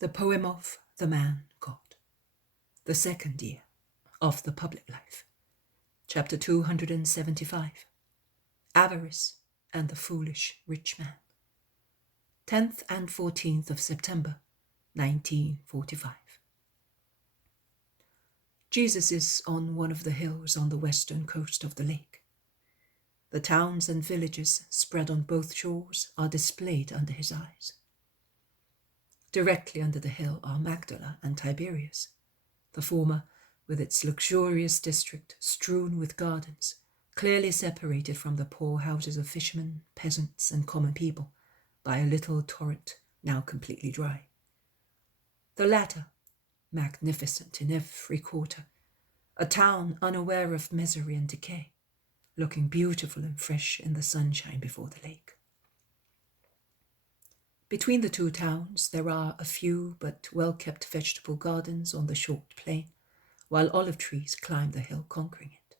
The poem of the man God, the second year of the public life, chapter 275, Avarice and the foolish rich man, 10th and 14th of September, 1945. Jesus is on one of the hills on the western coast of the lake. The towns and villages spread on both shores are displayed under his eyes. Directly under the hill are Magdala and Tiberias, the former with its luxurious district strewn with gardens, clearly separated from the poor houses of fishermen, peasants, and common people by a little torrent now completely dry. The latter, magnificent in every quarter, a town unaware of misery and decay, looking beautiful and fresh in the sunshine before the lake. Between the two towns there are a few but well-kept vegetable gardens on the short plain, while olive trees climb the hill conquering it.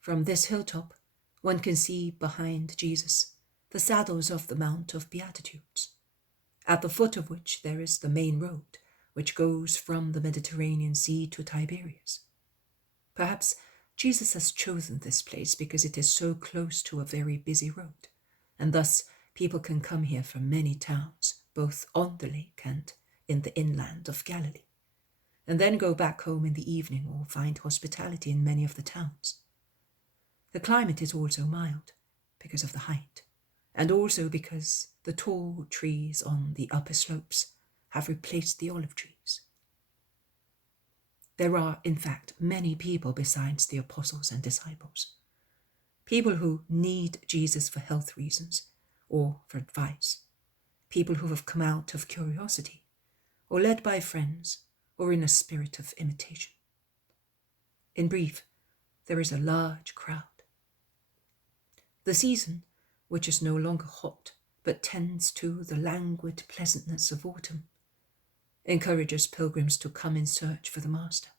From this hilltop one can see behind Jesus the saddles of the Mount of Beatitudes, at the foot of which there is the main road which goes from the Mediterranean Sea to Tiberias. Perhaps Jesus has chosen this place because it is so close to a very busy road, and thus people can come here from many towns, both on the lake and in the inland of Galilee, and then go back home in the evening or find hospitality in many of the towns. The climate is also mild because of the height, and also because the tall trees on the upper slopes have replaced the olive trees. There are, in fact, many people besides the apostles and disciples, people who need Jesus for health reasons or for advice, people who have come out of curiosity, or led by friends, or in a spirit of imitation. In brief, there is a large crowd. The season, which is no longer hot, but tends to the languid pleasantness of autumn, encourages pilgrims to come in search for the Master.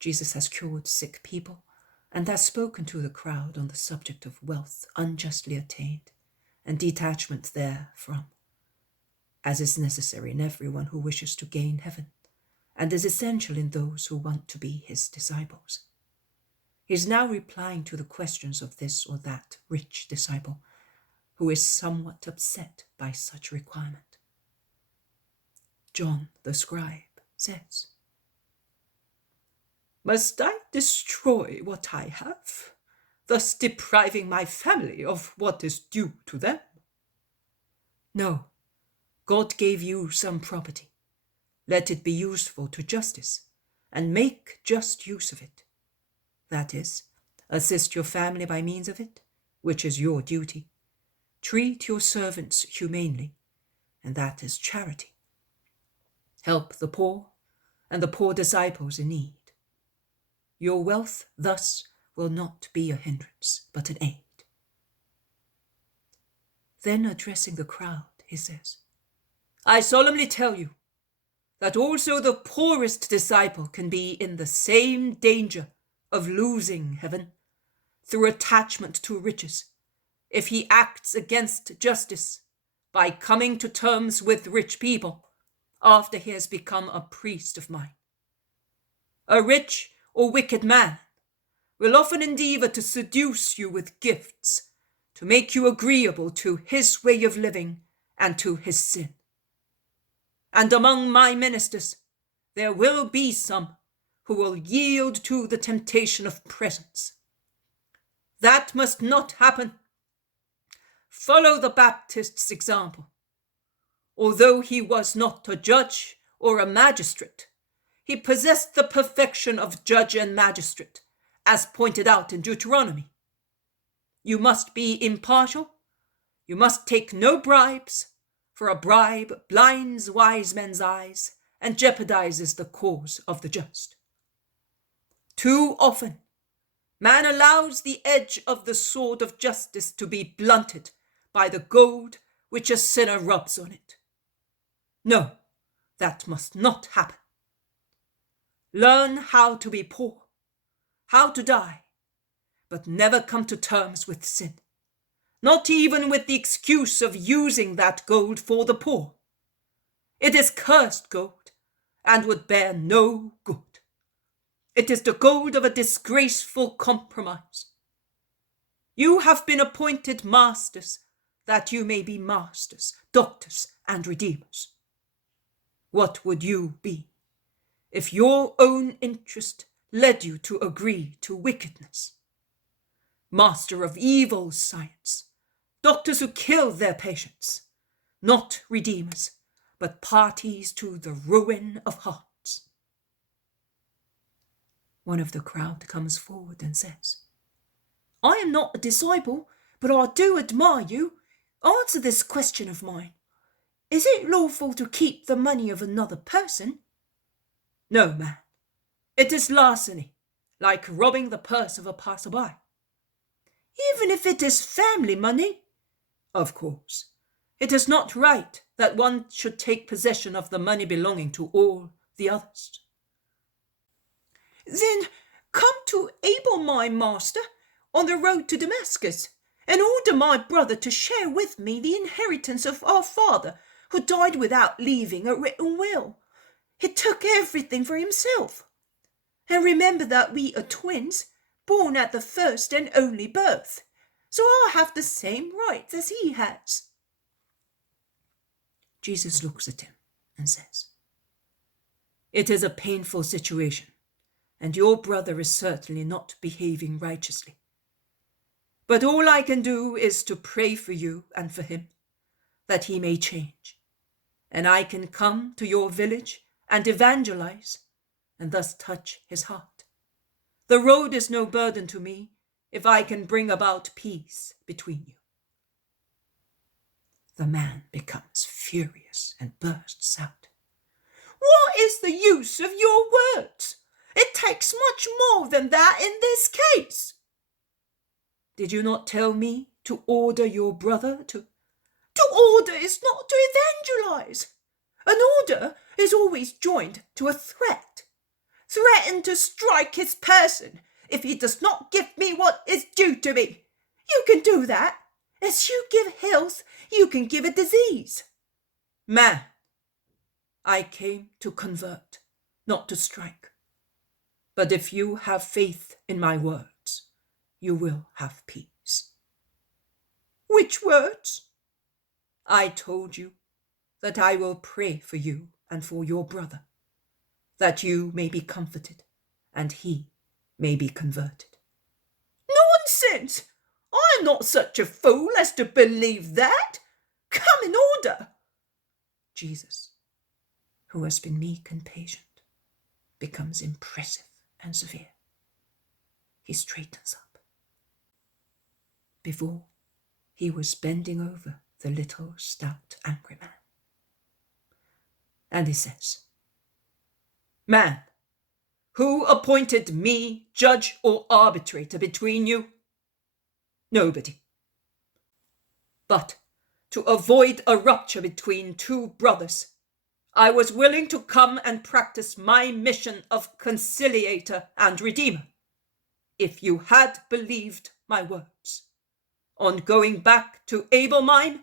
Jesus has cured sick people and has spoken to the crowd on the subject of wealth unjustly attained and detachment therefrom, as is necessary in everyone who wishes to gain heaven, and is essential in those who want to be his disciples. He is now replying to the questions of this or that rich disciple, who is somewhat upset by such requirement. John the scribe says, "Must I destroy what I have, thus depriving my family of what is due to them?" No, God gave you some property. Let it be useful to justice, and make just use of it. That is, assist your family by means of it, which is your duty. Treat your servants humanely, and that is charity. Help the poor and the poor disciples in need. Your wealth thus will not be a hindrance, but an aid. Then addressing the crowd, he says, "I solemnly tell you that also the poorest disciple can be in the same danger of losing heaven through attachment to riches if he acts against justice by coming to terms with rich people after he has become a priest of mine. A rich or wicked man will often endeavor to seduce you with gifts to make you agreeable to his way of living and to his sin. And among my ministers there will be some who will yield to the temptation of presents. That must not happen. Follow the Baptist's example. Although he was not a judge or a magistrate, he possessed the perfection of judge and magistrate, as pointed out in Deuteronomy. You must be impartial. You must take no bribes, for a bribe blinds wise men's eyes and jeopardizes the cause of the just. Too often, man allows the edge of the sword of justice to be blunted by the gold which a sinner rubs on it. No, that must not happen. Learn how to be poor, how to die, but never come to terms with sin, not even with the excuse of using that gold for the poor. It is cursed gold, and would bear no good. It is the gold of a disgraceful compromise. You have been appointed masters, that you may be masters, doctors, and redeemers. What would you be if your own interest led you to agree to wickedness? Master of evil science, doctors who kill their patients, not redeemers, but parties to the ruin of hearts. One of the crowd comes forward and says, I am not a disciple, but I do admire you. Answer this question of mine. Is it lawful to keep the money of another person? No, man. It is larceny, like robbing the purse of a passerby. Even if it is family money? Of course. It is not right that one should take possession of the money belonging to all the others. Then come to Abel, my master, on the road to Damascus, and order my brother to share with me the inheritance of our father, who died without leaving a written will. He took everything for himself. And remember that we are twins, born at the first and only birth, so I have the same rights as he has. Jesus looks at him and says, It is a painful situation, and your brother is certainly not behaving righteously. But all I can do is to pray for you and for him, that he may change, and I can come to your village and evangelize, and thus touch his heart. The road is no burden to me if I can bring about peace between you. The man becomes furious and bursts out, What is the use of your words? It takes much more than that in this case. Did you not tell me to order your brother to... To order is not to evangelize. An order is always joined to a threat. Threaten to strike his person if he does not give me what is due to me. You can do that. As you give health, you can give a disease. Man, I came to convert, not to strike. But if you have faith in my words, you will have peace. Which words? I told you that I will pray for you and for your brother, that you may be comforted and he may be converted. Nonsense! I am not such a fool as to believe that. Come in order. Jesus, who has been meek and patient, becomes impressive and severe. He straightens up. Before, he was bending over the little, stout, angry man. And he says, Man, who appointed me judge or arbitrator between you? Nobody. But to avoid a rupture between two brothers, I was willing to come and practice my mission of conciliator and redeemer, if you had believed my words. On going back to Abel mine,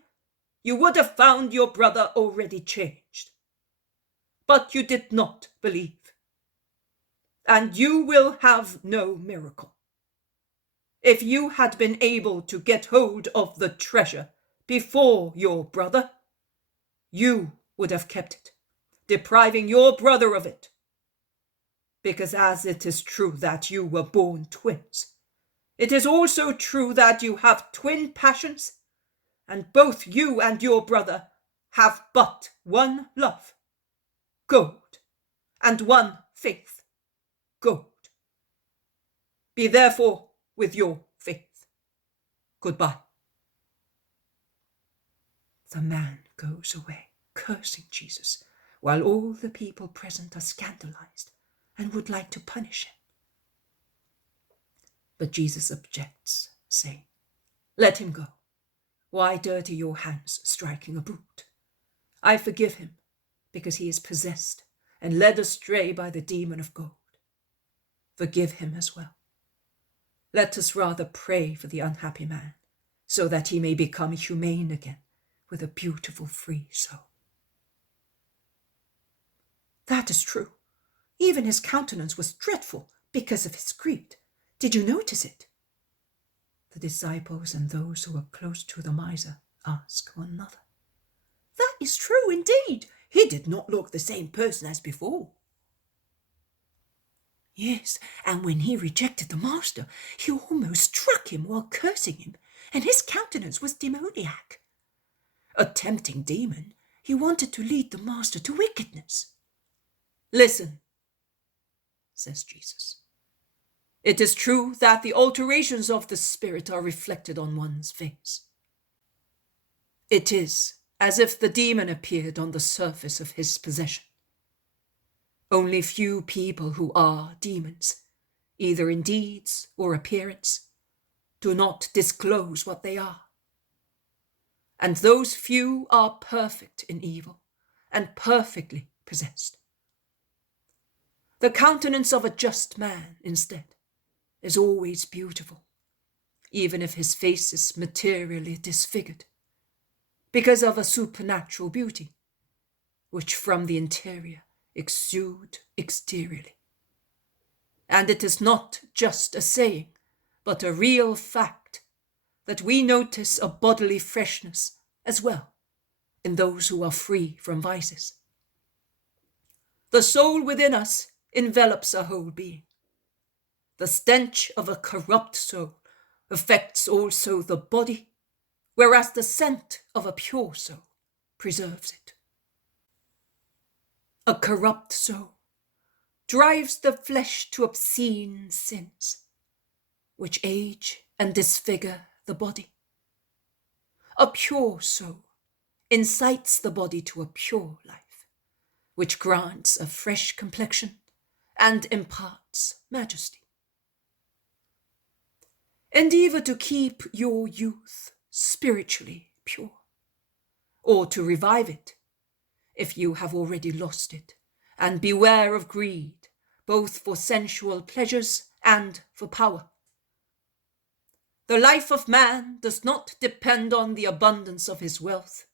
you would have found your brother already changed. But you did not believe. And you will have no miracle. If you had been able to get hold of the treasure before your brother, you would have kept it, depriving your brother of it. Because as it is true that you were born twins, it is also true that you have twin passions, and both you and your brother have but one love, gold, and one faith, gold. Be therefore with your faith. Goodbye. The man goes away, cursing Jesus, while all the people present are scandalized and would like to punish him. But Jesus objects, saying, Let him go. Why dirty your hands striking a brute? I forgive him, because he is possessed and led astray by the demon of gold. Forgive him as well. Let us rather pray for the unhappy man, so that he may become humane again with a beautiful free soul. That is true. Even his countenance was dreadful because of his greed. Did you notice it? The disciples and those who were close to the miser asked one another. That is true indeed. He did not look the same person as before. Yes, and when he rejected the master, he almost struck him while cursing him, and his countenance was demoniac. A tempting demon, he wanted to lead the master to wickedness. Listen, says Jesus. It is true that the alterations of the spirit are reflected on one's face. It is as if the demon appeared on the surface of his possession. Only few people who are demons, either in deeds or appearance, do not disclose what they are. And those few are perfect in evil and perfectly possessed. The countenance of a just man, instead, is always beautiful, even if his face is materially disfigured, because of a supernatural beauty, which from the interior exude exteriorly. And it is not just a saying, but a real fact, that we notice a bodily freshness as well in those who are free from vices. The soul within us envelops our whole being. The stench of a corrupt soul affects also the body, whereas the scent of a pure soul preserves it. A corrupt soul drives the flesh to obscene sins, which age and disfigure the body. A pure soul incites the body to a pure life, which grants a fresh complexion and imparts majesty. Endeavor to keep your youth spiritually pure, or to revive it if you have already lost it, and beware of greed, both for sensual pleasures and for power. The life of man does not depend on the abundance of his wealth,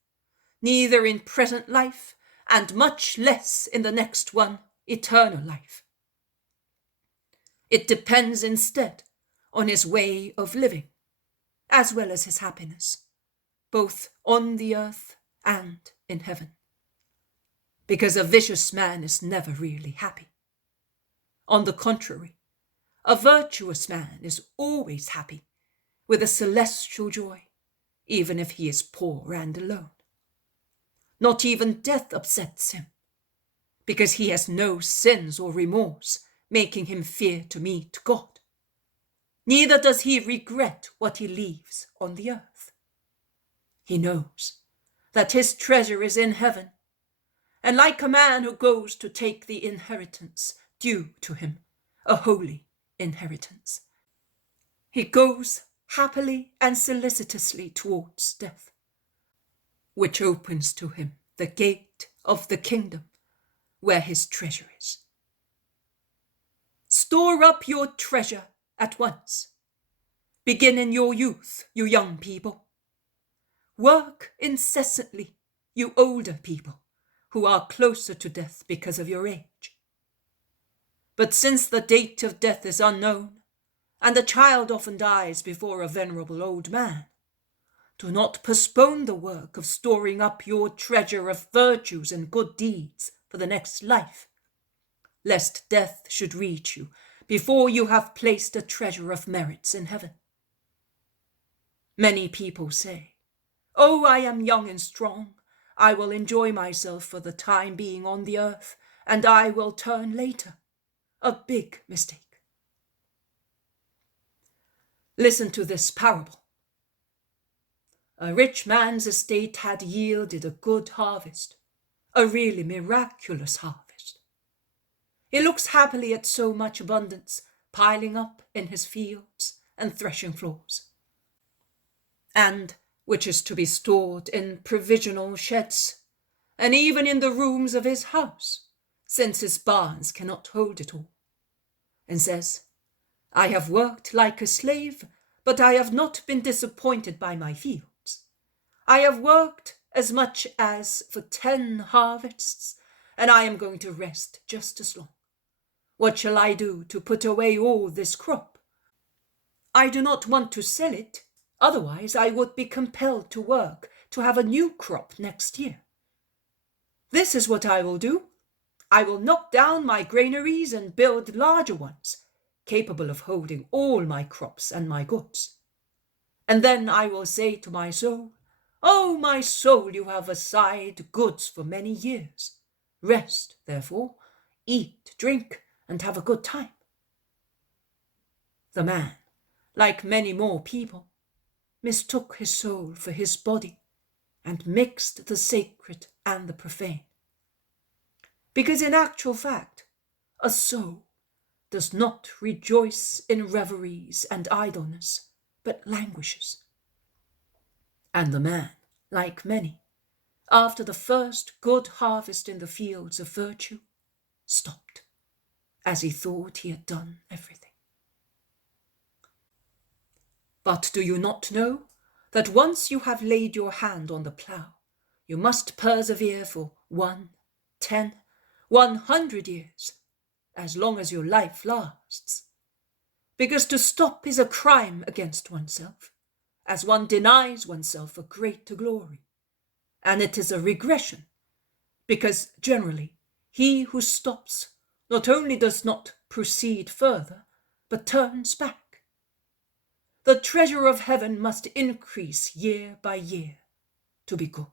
neither in present life, and much less in the next one, eternal life. It depends instead on his way of living, as well as his happiness, both on the earth and in heaven. Because a vicious man is never really happy. On the contrary, a virtuous man is always happy, with a celestial joy, even if he is poor and alone. Not even death upsets him, because he has no sins or remorse making him fear to meet God. Neither does he regret what he leaves on the earth. He knows that his treasure is in heaven, and like a man who goes to take the inheritance due to him, a holy inheritance, he goes happily and solicitously towards death, which opens to him the gate of the kingdom where his treasure is. Store up your treasure at once. Begin in your youth, you young people. Work incessantly, you older people, who are closer to death because of your age. But since the date of death is unknown, and a child often dies before a venerable old man, do not postpone the work of storing up your treasure of virtues and good deeds for the next life, lest death should reach you before you have placed a treasure of merits in heaven. Many people say, "Oh, I am young and strong. I will enjoy myself for the time being on the earth, and I will turn later." A big mistake. Listen to this parable. A rich man's estate had yielded a good harvest, a really miraculous harvest. He looks happily at so much abundance piling up in his fields and threshing floors, and which is to be stored in provisional sheds, and even in the rooms of his house, since his barns cannot hold it all, and says, "I have worked like a slave, but I have not been disappointed by my fields. I have worked as much as for 10 harvests, and I am going to rest just as long. What shall I do to put away all this crop? I do not want to sell it, otherwise I would be compelled to work to have a new crop next year. This is what I will do. I will knock down my granaries and build larger ones, capable of holding all my crops and my goods. And then I will say to my soul, "Oh, my soul, you have aside goods for many years. Rest, therefore, eat, drink, and have a good time." The man, like many more people, mistook his soul for his body and mixed the sacred and the profane. Because in actual fact, a soul does not rejoice in reveries and idleness, but languishes. And the man, like many, after the first good harvest in the fields of virtue, stopped, as he thought he had done everything. But do you not know that once you have laid your hand on the plough, you must persevere for 1, 10, 100 years, as long as your life lasts? Because to stop is a crime against oneself, as one denies oneself a greater glory. And it is a regression, because generally he who stops not only does not proceed further, but turns back. The treasure of heaven must increase year by year to be good.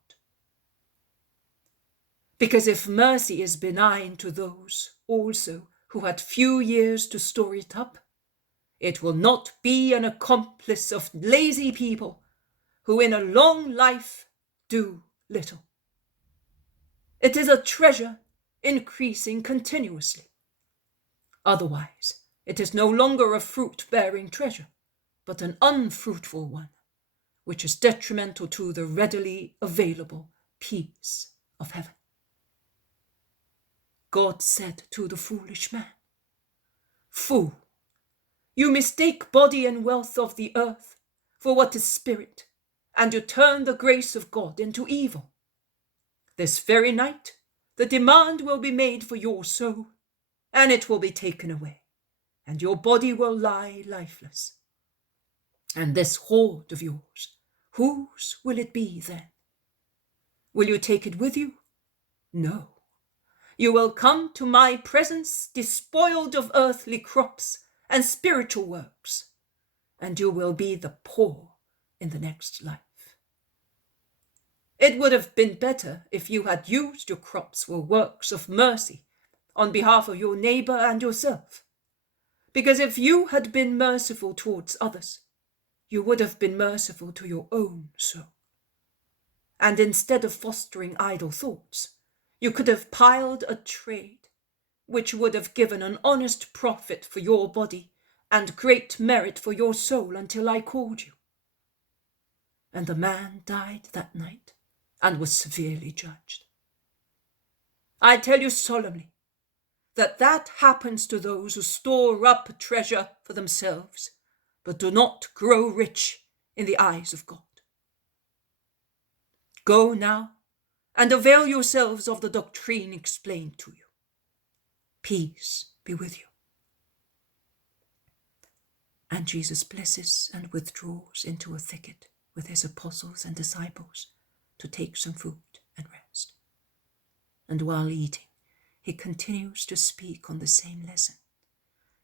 Because if mercy is benign to those also who had few years to store it up, it will not be an accomplice of lazy people who in a long life do little. It is a treasure increasing continuously. Otherwise, it is no longer a fruit-bearing treasure, but an unfruitful one, which is detrimental to the readily available peace of heaven. God said to the foolish man, "Fool, you mistake body and wealth of the earth for what is spirit, and you turn the grace of God into evil. This very night the demand will be made for your soul, and it will be taken away, and your body will lie lifeless. And this hoard of yours, whose will it be then? Will you take it with you? No. You will come to my presence despoiled of earthly crops and spiritual works, and you will be the poor in the next life." It would have been better if you had used your crops for works of mercy on behalf of your neighbor and yourself, because if you had been merciful towards others, you would have been merciful to your own soul. And instead of fostering idle thoughts, you could have piled a trade which would have given an honest profit for your body and great merit for your soul until I called you. And the man died that night and was severely judged. I tell you solemnly that happens to those who store up treasure for themselves, but do not grow rich in the eyes of God. Go now and avail yourselves of the doctrine explained to you. Peace be with you. And Jesus blesses and withdraws into a thicket with his apostles and disciples to take some food and rest. And while eating, he continues to speak on the same lesson,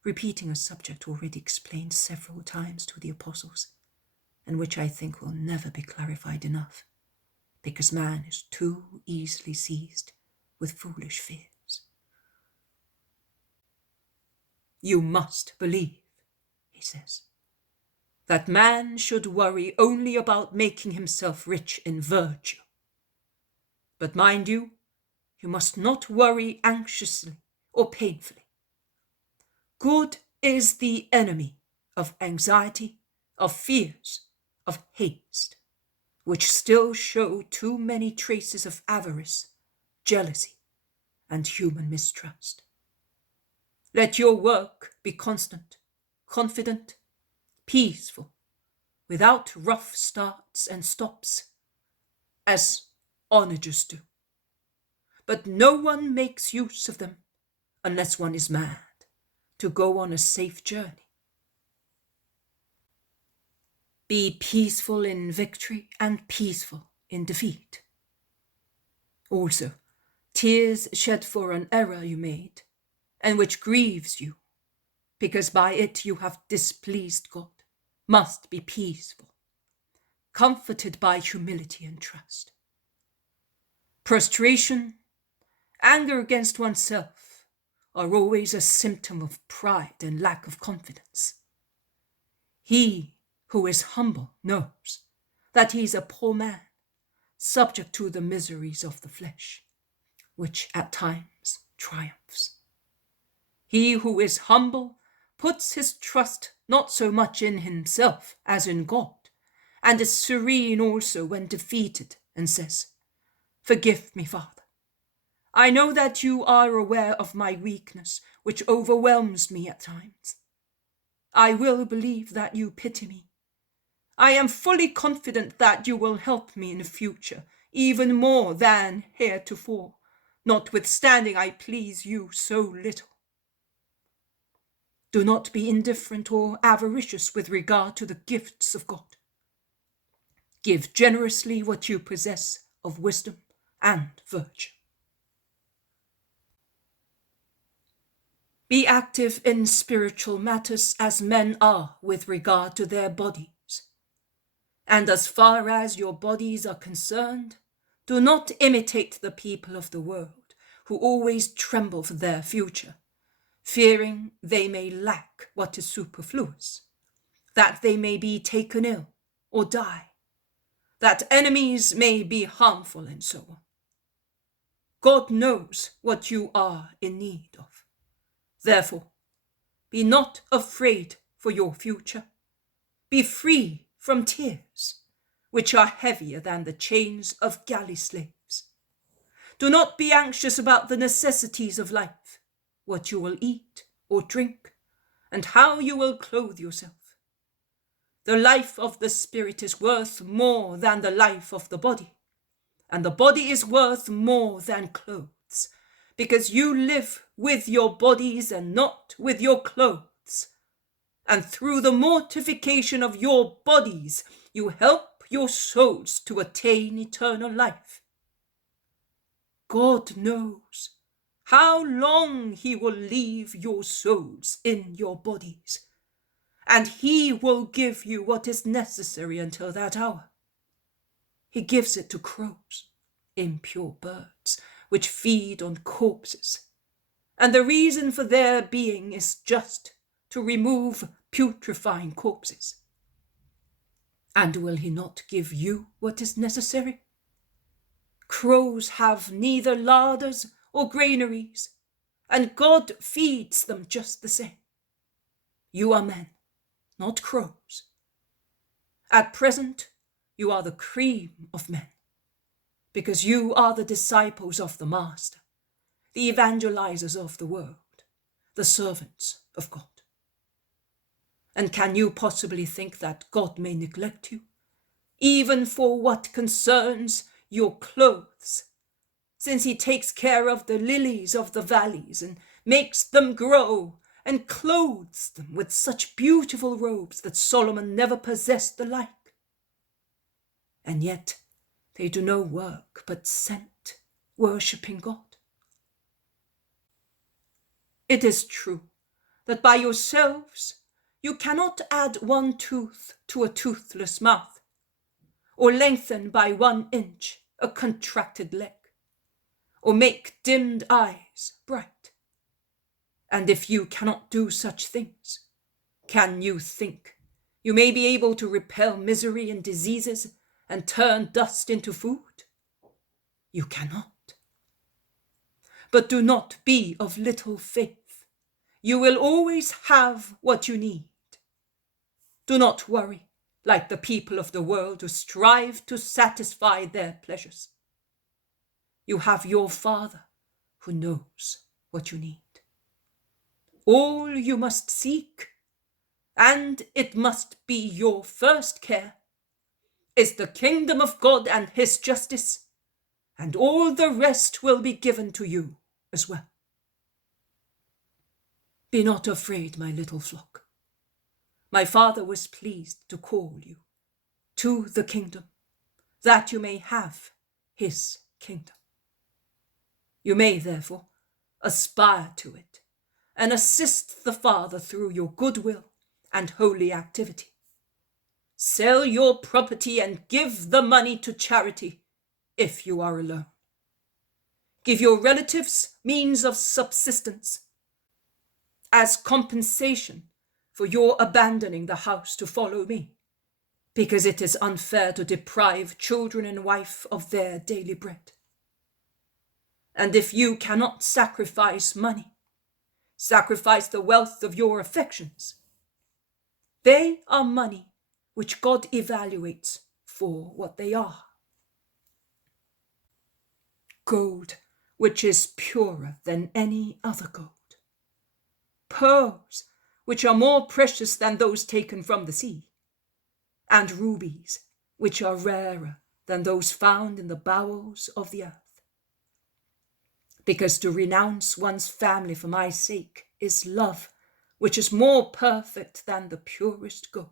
repeating a subject already explained several times to the apostles, and which I think will never be clarified enough, because man is too easily seized with foolish fears. You must believe, he says, that man should worry only about making himself rich in virtue. But mind you, you must not worry anxiously or painfully. Good is the enemy of anxiety, of fears, of haste, which still show too many traces of avarice, jealousy, and human mistrust. Let your work be constant, confident, peaceful, without rough starts and stops, as onagers do. but no one makes use of them unless one is mad to go on a safe journey. Be peaceful in victory and peaceful in defeat. Also, tears shed for an error you made, and which grieves you, because by it you have displeased God, must be peaceful, comforted by humility and trust. Prostration, anger against oneself are always a symptom of pride and lack of confidence. He who is humble knows that he is a poor man, subject to the miseries of the flesh, which at times triumphs. He who is humble puts his trust not so much in himself as in God, and is serene also when defeated, and says, "Forgive me, Father. I know that you are aware of my weakness, which overwhelms me at times. I will believe that you pity me. I am fully confident that you will help me in the future, even more than heretofore, notwithstanding I please you so little. Do not be indifferent or avaricious with regard to the gifts of God. Give generously what you possess of wisdom and virtue. Be active in spiritual matters as men are with regard to their bodies. And as far as your bodies are concerned, do not imitate the people of the world, who always tremble for their future, fearing they may lack what is superfluous, that they may be taken ill or die, that enemies may be harmful, and so on. God knows what you are in need of. Therefore, be not afraid for your future. Be free from tears, which are heavier than the chains of galley slaves. Do not be anxious about the necessities of life, what you will eat or drink, and how you will clothe yourself. The life of the spirit is worth more than the life of the body, and the body is worth more than clothes, because you live with your bodies and not with your clothes. And through the mortification of your bodies, you help your souls to attain eternal life. God knows how long he will leave your souls in your bodies, and he will give you what is necessary until that hour. He gives it to crows, impure birds, which feed on corpses, and the reason for their being is just to remove putrefying corpses. And will he not give you what is necessary? Crows have neither larders or granaries, and God feeds them just the same. You are men, not crows. At present, you are the cream of men, because you are the disciples of the Master, the evangelizers of the world, the servants of God. And can you possibly think that God may neglect you, even for what concerns your clothes, since he takes care of the lilies of the valleys and makes them grow and clothes them with such beautiful robes that Solomon never possessed the like? And yet they do no work but scent, worshipping God. It is true that by yourselves you cannot add one tooth to a toothless mouth, or lengthen by 1 inch a contracted leg, or make dimmed eyes bright. And if you cannot do such things, can you think you may be able to repel misery and diseases and turn dust into food? You cannot. But do not be of little faith. You will always have what you need. Do not worry like the people of the world who strive to satisfy their pleasures. You have your Father who knows what you need. All you must seek, and it must be your first care, is the kingdom of God and his justice, and all the rest will be given to you as well. Be not afraid, my little flock. My Father was pleased to call you to the kingdom, that you may have his kingdom. You may, therefore, aspire to it and assist the Father through your goodwill and holy activity. Sell your property and give the money to charity if you are alone. Give your relatives means of subsistence as compensation for your abandoning the house to follow me, because it is unfair to deprive children and wife of their daily bread. And if you cannot sacrifice money, sacrifice the wealth of your affections. They are money which God evaluates for what they are. Gold which is purer than any other gold. Pearls which are more precious than those taken from the sea. And rubies which are rarer than those found in the bowels of the earth. Because to renounce one's family for my sake is love, which is more perfect than the purest gold.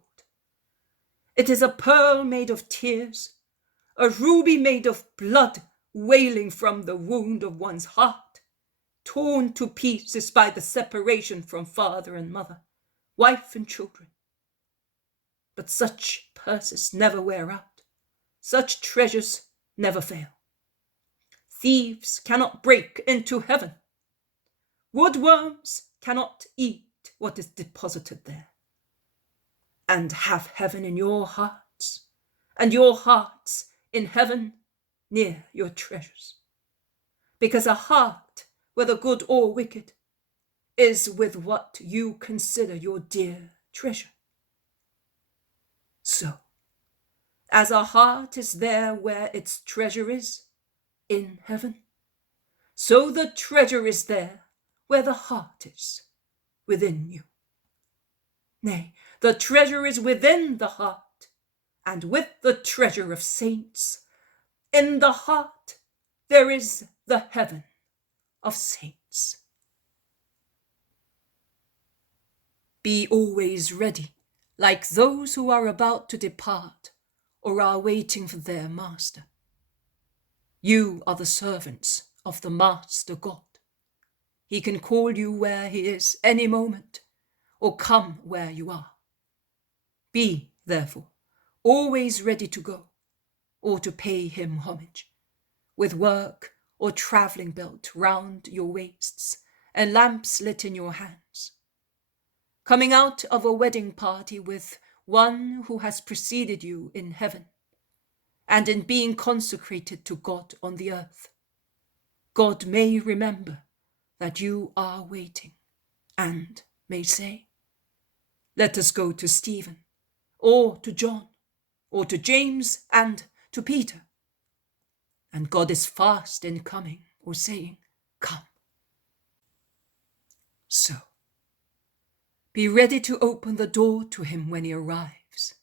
It is a pearl made of tears, a ruby made of blood wailing from the wound of one's heart, torn to pieces by the separation from father and mother, wife and children. But such purses never wear out, such treasures never fail. Thieves cannot break into heaven. Woodworms cannot eat what is deposited there. And have heaven in your hearts, and your hearts in heaven near your treasures. Because a heart, whether good or wicked, is with what you consider your dear treasure. So, as a heart is there where its treasure is, in heaven, so the treasure is there where the heart is, within you. Nay, the treasure is within the heart, and with the treasure of saints, in the heart there is the heaven of saints. Be always ready, like those who are about to depart or are waiting for their master. You are the servants of the Master God. He can call you where he is any moment, or come where you are. Be, therefore, always ready to go, or to pay him homage, with work or travelling belt round your waists, and lamps lit in your hands. Coming out of a wedding party with one who has preceded you in heaven, and in being consecrated to God on the earth, God may remember that you are waiting, and may say, let us go to Stephen, or to John, or to James, and to Peter. And God is fast in coming, or saying, come. So, be ready to open the door to him when he arrives,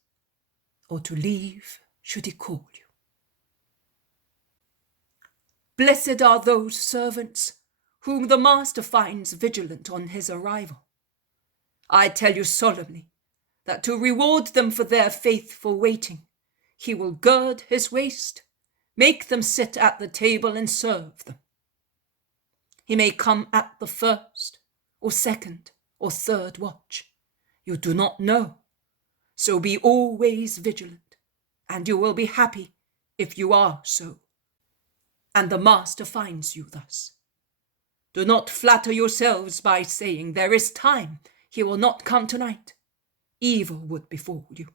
or to leave should he call you. Blessed are those servants whom the master finds vigilant on his arrival. I tell you solemnly that to reward them for their faithful waiting, he will gird his waist, make them sit at the table and serve them. He may come at the first, or second, or third watch. You do not know. So be always vigilant, and you will be happy if you are so. And the master finds you thus. Do not flatter yourselves by saying, there is time, he will not come tonight. Evil would befall you.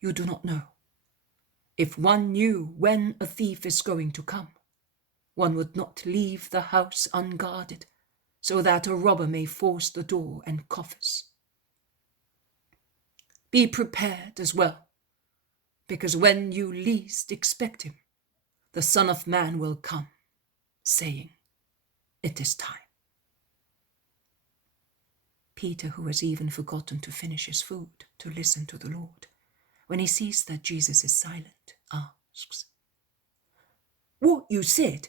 You do not know. If one knew when a thief is going to come, one would not leave the house unguarded, so that a robber may force the door and coffers. Be prepared as well, because when you least expect him, the Son of Man will come, saying, it is time. Peter, who has even forgotten to finish his food to listen to the Lord, when he sees that Jesus is silent, asks, what you said,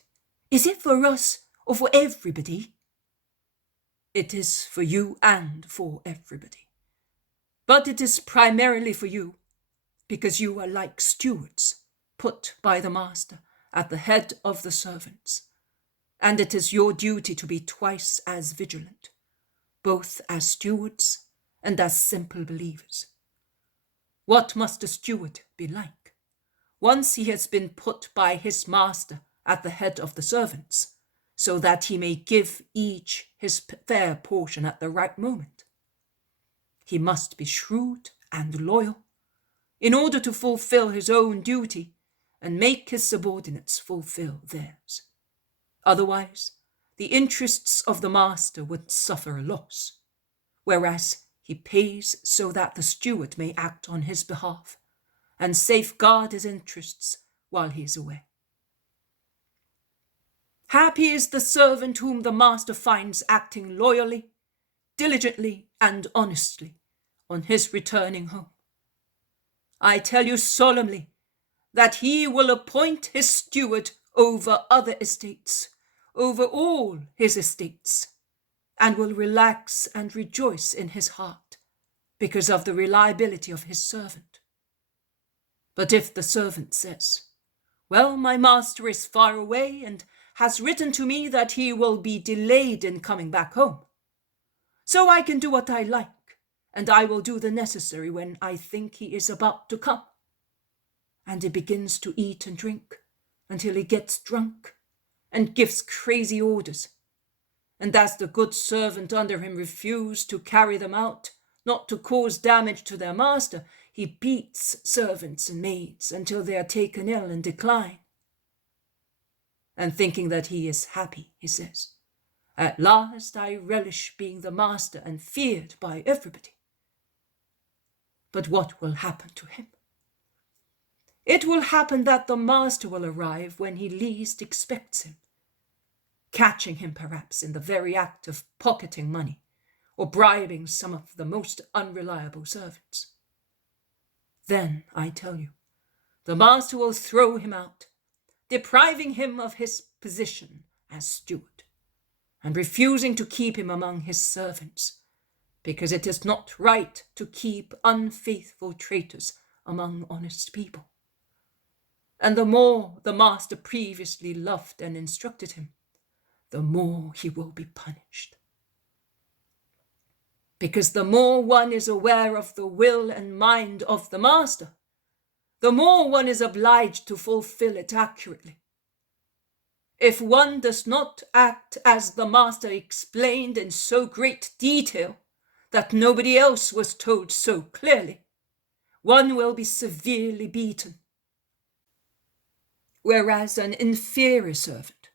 is it for us or for everybody? It is for you and for everybody. But it is primarily for you, because you are like stewards, put by the master at the head of the servants. And it is your duty to be twice as vigilant, both as stewards and as simple believers. What must a steward be like? Once he has been put by his master at the head of the servants, so that he may give each his fair portion at the right moment. He must be shrewd and loyal, in order to fulfill his own duty and make his subordinates fulfill theirs. Otherwise, the interests of the master would suffer a loss, whereas he pays so that the steward may act on his behalf and safeguard his interests while he is away. Happy is the servant whom the master finds acting loyally, diligently, and honestly on his returning home. I tell you solemnly that he will appoint his steward over other estates, over all his estates, and will relax and rejoice in his heart because of the reliability of his servant. But if the servant says, "Well, my master is far away and has written to me that he will be delayed in coming back home, so I can do what I like, and I will do the necessary when I think he is about to come," and he begins to eat and drink until he gets drunk and gives crazy orders, and as the good servant under him refused to carry them out, not to cause damage to their master, he beats servants and maids until they are taken ill and decline. And thinking that he is happy, he says, "At last I relish being the master and feared by everybody." But what will happen to him? It will happen that the master will arrive when he least expects him, catching him perhaps in the very act of pocketing money or bribing some of the most unreliable servants. Then, I tell you, the master will throw him out, depriving him of his position as steward, and refusing to keep him among his servants, because it is not right to keep unfaithful traitors among honest people. And the more the master previously loved and instructed him, the more he will be punished. Because the more one is aware of the will and mind of the master, the more one is obliged to fulfill it accurately. If one does not act as the master explained in so great detail that nobody else was told so clearly, one will be severely beaten. Whereas an inferior servant,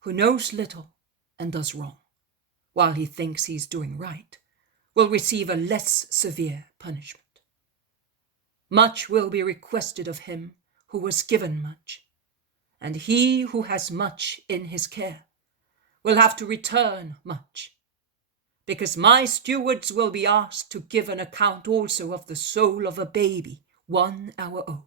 who knows little and does wrong, while he thinks he's doing right, will receive a less severe punishment. Much will be requested of him who was given much, and he who has much in his care will have to return much, because my stewards will be asked to give an account also of the soul of a baby 1 hour old.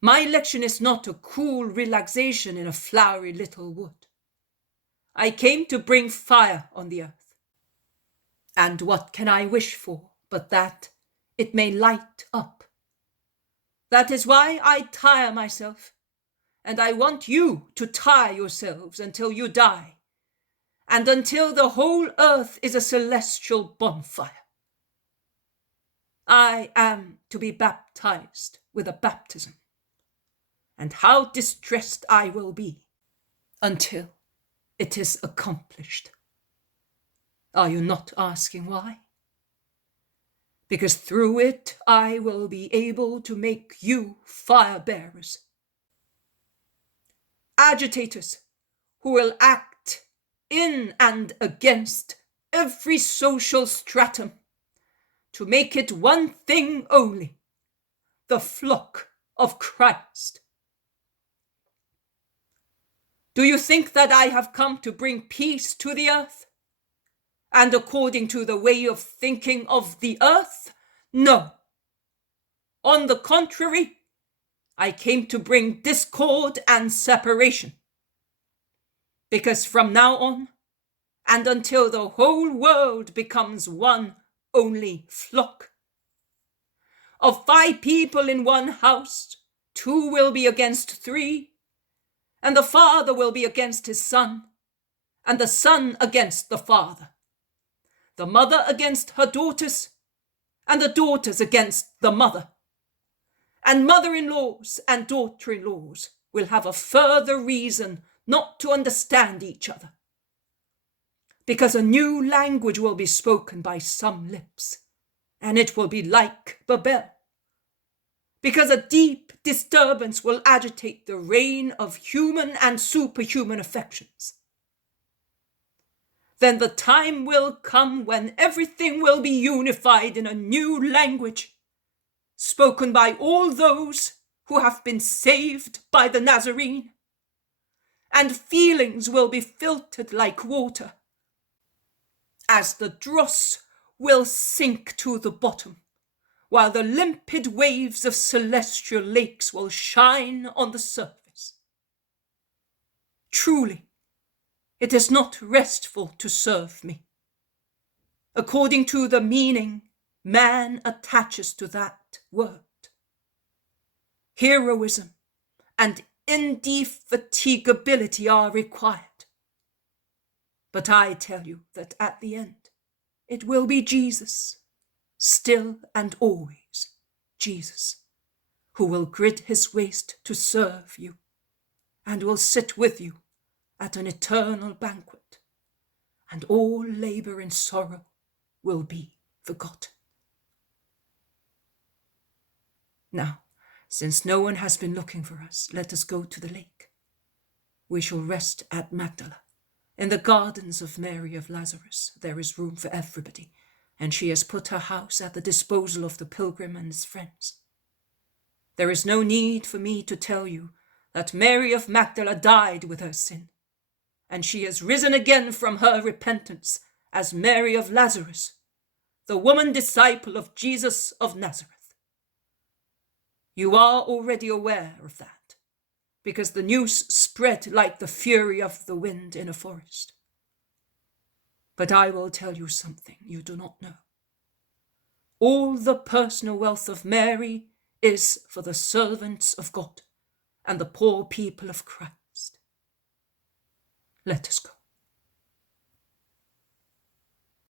My lection is not a cool relaxation in a flowery little wood. I came to bring fire on the earth. And what can I wish for but that it may light up? That is why I tire myself, and I want you to tire yourselves until you die, and until the whole earth is a celestial bonfire. I am to be baptized with a baptism, and how distressed I will be until it is accomplished. Are you not asking why? Because through it I will be able to make you fire bearers, agitators who will act in and against every social stratum to make it one thing only, the flock of Christ. Do you think that I have come to bring peace to the earth? And according to the way of thinking of the earth? No. On the contrary, I came to bring discord and separation. Because from now on, and until the whole world becomes one only flock, of 5 people in one house, 2 will be against 3, and the father will be against his son, and the son against the father, the mother against her daughters, and the daughters against the mother. And mother-in-laws and daughter-in-laws will have a further reason not to understand each other, because a new language will be spoken by some lips, and it will be like Babel, because a deep disturbance will agitate the reign of human and superhuman affections. Then the time will come when everything will be unified in a new language, spoken by all those who have been saved by the Nazarene, and feelings will be filtered like water, as the dross will sink to the bottom, while the limpid waves of celestial lakes will shine on the surface. Truly, it is not restful to serve me, according to the meaning man attaches to that word. Heroism and indefatigability are required. But I tell you that at the end, it will be Jesus, still and always Jesus, who will grit his waist to serve you, and will sit with you at an eternal banquet, and all labor and sorrow will be forgotten. Now, since no one has been looking for us, let us go to the lake. We shall rest at Magdala. In the gardens of Mary of Lazarus, there is room for everybody, and she has put her house at the disposal of the pilgrim and his friends. There is no need for me to tell you that Mary of Magdala died with her sin, and she has risen again from her repentance as Mary of Lazarus, the woman disciple of Jesus of Nazareth. You are already aware of that, because the news spread like the fury of the wind in a forest. But I will tell you something you do not know. All the personal wealth of Mary is for the servants of God and the poor people of Christ. Let us go.